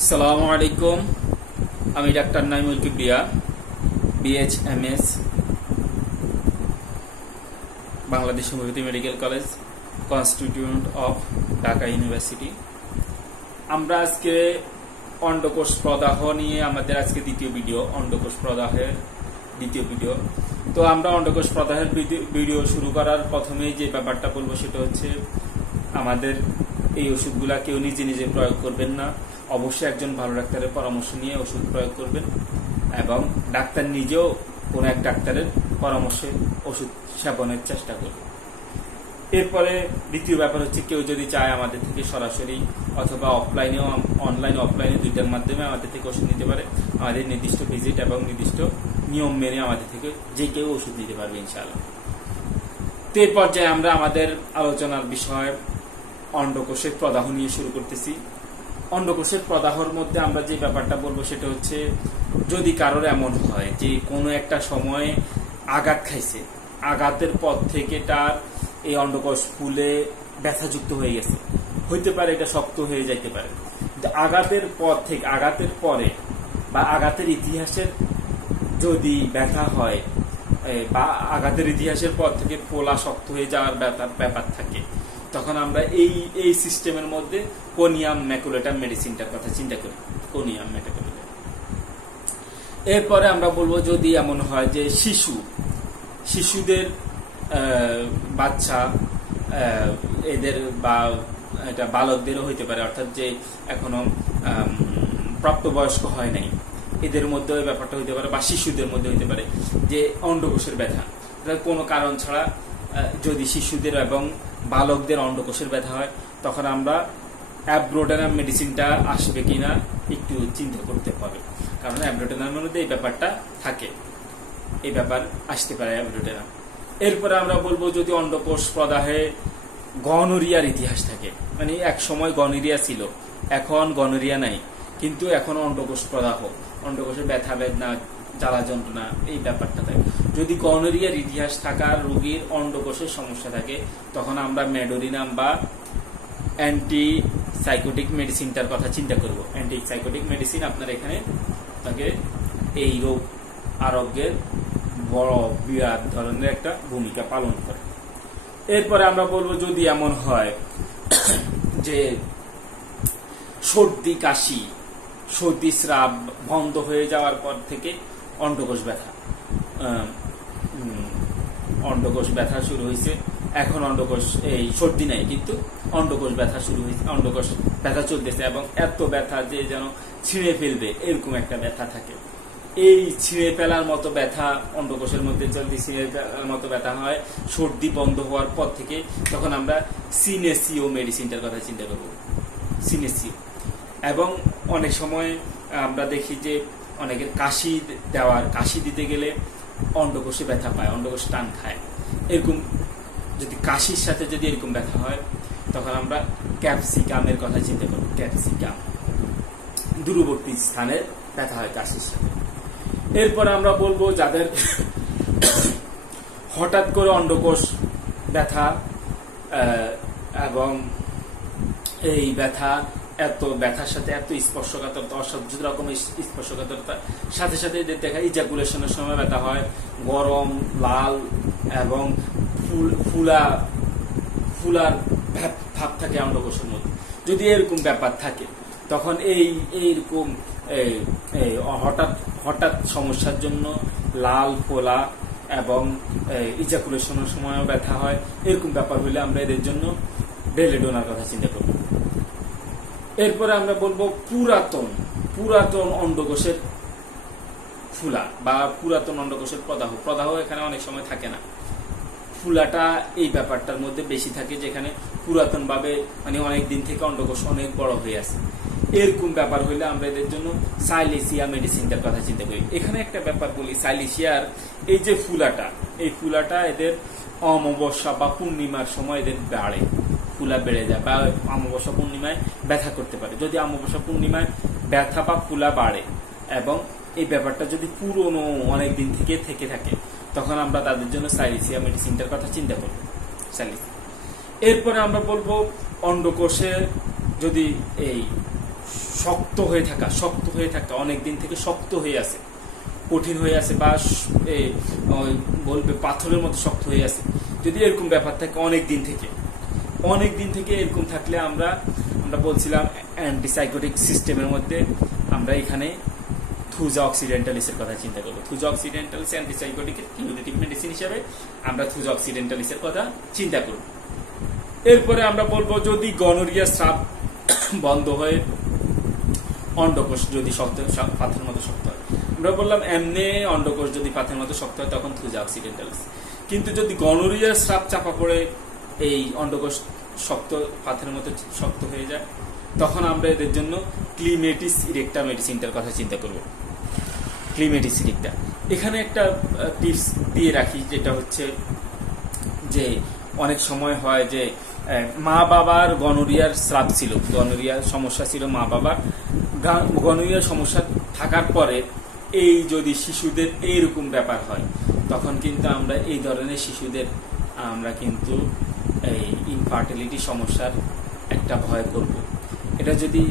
আসসালামু আলাইকুম। আমি doctor Naimul Kibria, BHMS, Bangladesh homeopathy medical college, constituent of Dhaka university. আমরা আজকে অন্ডকোষ প্রদাহ নিয়ে আমাদের আজকে দ্বিতীয় ভিডিও, অন্ডকোষ প্রদাহের দ্বিতীয় ভিডিও। তো আমরা অন্ডকোষ প্রদাহের ভিডিও শুরু করার প্রথমেই যে ব্যাপারটা বলবো সেটা হচ্ছে আমাদের এই ওষুধগুলা কেউ নিজে নিজে প্রয়োগ করবেন না। অবশ্যই একজন ভালো ডাক্তারের পরামর্শ নিয়ে ওষুধ প্রয়োগ করবেন এবং ডাক্তার নিজেও কোনো এক ডাক্তারের পরামর্শে ওষুধ সেবনের চেষ্টা করবেন। এরপরে দ্বিতীয় ব্যাপার হচ্ছে কেউ যদি চায় আমাদের থেকে সরাসরি অথবা অফলাইনেও, অনলাইন অফলাইনে দুইটার মাধ্যমে আমাদের থেকে ওষুধ নিতে পারে। আমাদের নির্দিষ্ট ভিজিট এবং নির্দিষ্ট নিয়ম মেনে আমাদের থেকে যে কেউ ওষুধ নিতে পারবে ইনশাআল্লাহ। তো এই পর্যায়ে আমরা আমাদের আলোচনার বিষয় অন্ডকোষের প্রদাহ নিয়ে শুরু করতেছি। অন্ডকোষের প্রদাহর মধ্যে আমরা যে ব্যাপারটা বলবো সেটা হচ্ছে যদি কারোর এমন হয় যে কোনো একটা সময়ে আঘাত খাইছে, আঘাতের পর থেকে তার এই অন্ডকোষ ফুলে ব্যথাযুক্ত হয়ে গেছে, হইতে পারে এটা শক্ত হয়ে যাইতে পারে। আঘাতের পর থেকে, আঘাতের পরে বা আঘাতের ইতিহাসের যদি ব্যথা হয় বা আঘাতের ইতিহাসের পর থেকে ফোলা শক্ত হয়ে যাওয়ার ব্যাপার থাকে, তখন আমরা এই সিস্টেমের মধ্যে কোনিয়াম ম্যাকুলেটাম মেডিসিনটার কথা চিন্তা করি। Conium maculatum. এরপরে আমরা বলবো যদি এমন হয় যে শিশুদের বাচ্চা এদের বা এটা বালকদেরও হইতে পারে, অর্থাৎ যে এখনো প্রাপ্তবয়স্ক হয় নাই, এদের মধ্যে ওই ব্যাপারটা হইতে পারে, বা শিশুদের মধ্যে হইতে পারে যে অন্ডকোষের ব্যথা কোনো কারণ ছাড়া যদি শিশুদের এবং বালকদের অন্ডকোষের ব্যথা হয়, তখন আমরা অ্যাব্রোডেনাম মেডিসিনটা আসবে কিনা একটু চিন্তা করতে হবে, কারণ অ্যাব্রোডেনামের মধ্যে এই ব্যাপারটা থাকে, এই ব্যাপার আসতে পারে অ্যাব্রোডেনাম। এরপরে আমরা বলবো যদি অন্ডকোষ প্রদাহে গনোরিয়ার ইতিহাস থাকে, মানে এক সময় গনোরিয়া ছিল, এখন গনোরিয়া নাই, কিন্তু এখন অন্ডকোষ প্রদাহ, অন্ডকোষের ব্যথা বেদনা জ্বালা যন্ত্রণা এই ব্যাপারটা থাকে। যদি গনোরিয়ার ইতিহাস থাকার রোগীর অন্ডকোষের সমস্যা থাকে, তখন আমরা মেডোরিনাম বা অ্যান্টি সাইকোটিক মেডিসিনটার কথা চিন্তা করব। অ্যান্টি সাইকোটিক মেডিসিন আপনার এখানে তাকে এই রোগ আরোগ্যের বড় বিরাট ধরনের একটা ভূমিকা পালন করে। এরপরে আমরা বলবো যদি এমন হয় যে সর্দি কাশি, সর্দি স্রাব বন্ধ হয়ে যাওয়ার পর থেকে অন্ডকোষ ব্যথা শুরু হয়েছে, এখন অন্ডকোষ এই সর্দি নাই কিন্তু অন্ডকোষ ব্যথা শুরু হয়েছে, অন্ডকোষ ব্যথা চলতেছে এবং এত ব্যথা যে যেন ছিঁড়ে ফেলবে এরকম একটা ব্যথা থাকে। এই ছিঁড়ে ফেলার মতো ব্যথা অন্ডকোষের মধ্যে জলদি ছিঁড়ে ফেলার মতো ব্যথা হয় সর্দি বন্ধ হওয়ার পর থেকে, তখন আমরা সিনেসিও মেডিসিনটার কথা চিন্তা করব। সিনেসিও। এবং অনেক সময় আমরা দেখি যে অনেকের কাশি দিতে গেলে অন্ডকোষে ব্যথা পায়, অন্ডকোষ টান খায়। এরকম যদি কাশির সাথে যদি এরকম ব্যথা হয়, তখন আমরা ক্যাপসিকামের কথা চিন্তা করব। ক্যাপসিকাম দূরবর্তী স্থানে ব্যথা হয় কাশির সাথে। এরপর আমরা বলবো যাদের হঠাৎ করে অন্ডকোষ ব্যথা এবং এই ব্যথার সাথে এত স্পর্শকাতরতা, অসহ্য রকমের স্পর্শকাতরতা, সাথে সাথে দেখা ইজাকুলেশনের সময় ব্যথা হয়, গরম, লাল এবং ফুলার ভাব থাকে অন্ডকোষের মধ্যে। যদি এরকম ব্যাপার থাকে, তখন এইরকম হঠাৎ সমস্যার জন্য লাল, ফোলা এবং ইজাকুলেশনের সময়ও ব্যথা হয়, এরকম ব্যাপার হলে আমরা এদের জন্য বেলেডোনার কথা চিন্তা করব। এরপরে আমরা বলবো পুরাতন অন্ডকোষের ফুলা বা পুরাতন অন্ডকোষের প্রদাহ এখানে অনেক সময় থাকে না, ফুলাটা এই ব্যাপারটার মধ্যে বেশি থাকে, যেখানে পুরাতন ভাবে মানে অনেক দিন থেকে অন্ডকোষ অনেক বড় হয়ে আছে। এরকম ব্যাপার হইলে আমরা এদের জন্য সাইলেসিয়া মেডিসিনটার কথা চিন্তা করি। এখানে একটা ব্যাপার বলি, সাইলেসিয়ার এই যে ফুলাটা এদের অমাবস্যা বা পূর্ণিমার সময় এদের বাড়ে, ফুলা বেড়ে যায়, বা অমাবস্যা পূর্ণিমায় ব্যথা করতে পারে। যদি অমাবস্যা পূর্ণিমায় ব্যথা বা ফুলা বাড়ে এবং এই ব্যাপারটা যদি পুরনো অনেক দিন থেকে থাকে, তখন আমরা তাদের জন্য সাইলেসিয়া মেডিসিনটার কথা চিন্তা করব। এরপরে আমরা বলবো অন্ডকোষে যদি এই শক্ত হয়ে থাকা অনেক দিন থেকে শক্ত হয়ে আছে, কঠিন হয়ে আছে, বা বলবে পাথরের মতো শক্ত হয়ে আছে, যদি এরকম ব্যাপার থাকে অনেক দিন থেকে এরকম থাকলে আমরা বলছিলাম অ্যান্টিসাইকোটিক সিস্টেমের মধ্যে আমরা এখানে থুজা অক্সিডেন্টালিসের কথা চিন্তা করবো। থুজা অক্সিডেন্টালিস অ্যান্টিসাইকোটিকের কিউরেটিভ মেডিসিন হিসেবে আমরা থুজা অক্সিডেন্টালিসের কথা চিন্তা করব। এরপরে আমরা বলবো যদি গনোরিয়া স্রাব বন্ধ হয়ে অন্ডকোষ যদি পাথরের মতো শক্ত হয়, আমরা বললাম এমনি অন্ডকোষ যদি পাথরের মতো শক্ত হয় তখন থুজা অক্সিডেন্টালিস। কিন্তু যদি গনোরিয়ার স্রাব চাপা পড়ে এই অন্ডকোষ পাথরের মতো শক্ত হয়ে যায়, তখন আমরা এদের জন্য ক্লিমেটিস ইরেক্টা মেডিসিনটার কথা চিন্তা করব। ক্লিমেটিস ইরেক্টা এখানে একটা টিপস দিয়ে রাখি, যেটা হচ্ছে যে অনেক সময় হয় যে মা বাবার গনোরিয়ার স্রাব ছিল, গনোরিয়ার সমস্যা ছিল মা বাবার, গনোরিয়ার সমস্যা থাকার পরে এই যদি শিশুদের এইরকম ব্যাপার হয়, তখন কিন্তু আমরা এই ধরনের শিশুদের আমরা কিন্তু এই ইনফার্টিলিটি সমস্যার একটা ভয় করব। এটা যদি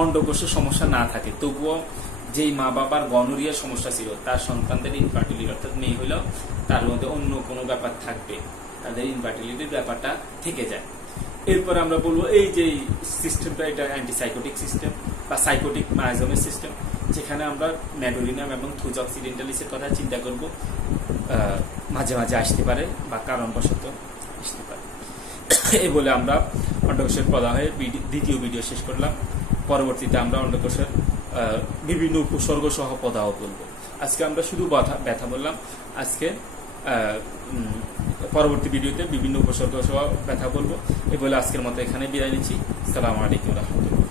অন্ডকোষের সমস্যা না থাকে, তবুও যেই মা বাবার গনোরিয়ার সমস্যা ছিল তার সন্তানদের ইনফার্টিলিটি, অর্থাৎ মেয়ে হইলেও তার মধ্যে অন্য কোনো ব্যাপার থাকবে, তাদের ইনফার্টিলিটির ব্যাপারটা থেকে যায়। এরপর আমরা বলবো এই যে সিস্টেমটা, এটা অ্যান্টিসাইকোটিক সিস্টেম বা সাইকোটিক মায়াজমের সিস্টেম, যেখানে আমরা ম্যাডোলিনাম এবং থুজা অক্সিডেন্টালিসের কথা চিন্তা করব। মাঝে মাঝে আসতে পারে বা কারণবশত আসতে পারে। এই বলে আমরা অন্ডকোষের প্রদাহের দ্বিতীয় ভিডিও শেষ করলাম। পরবর্তীতে আমরা অন্ডকোষের বিভিন্ন উপসর্গ সহ প্রদাহ বলবো। আজকে আমরা শুধু ব্যথা বললাম, আজকে পরবর্তী ভিডিওতে বিভিন্ন উপসর্গ সহ ব্যথা বলবো। এই বলে আজকের মতো এখানে বিদায় নিচ্ছি। আসসালামু আলাইকুম ওয়া রাহমাতুল্লাহ।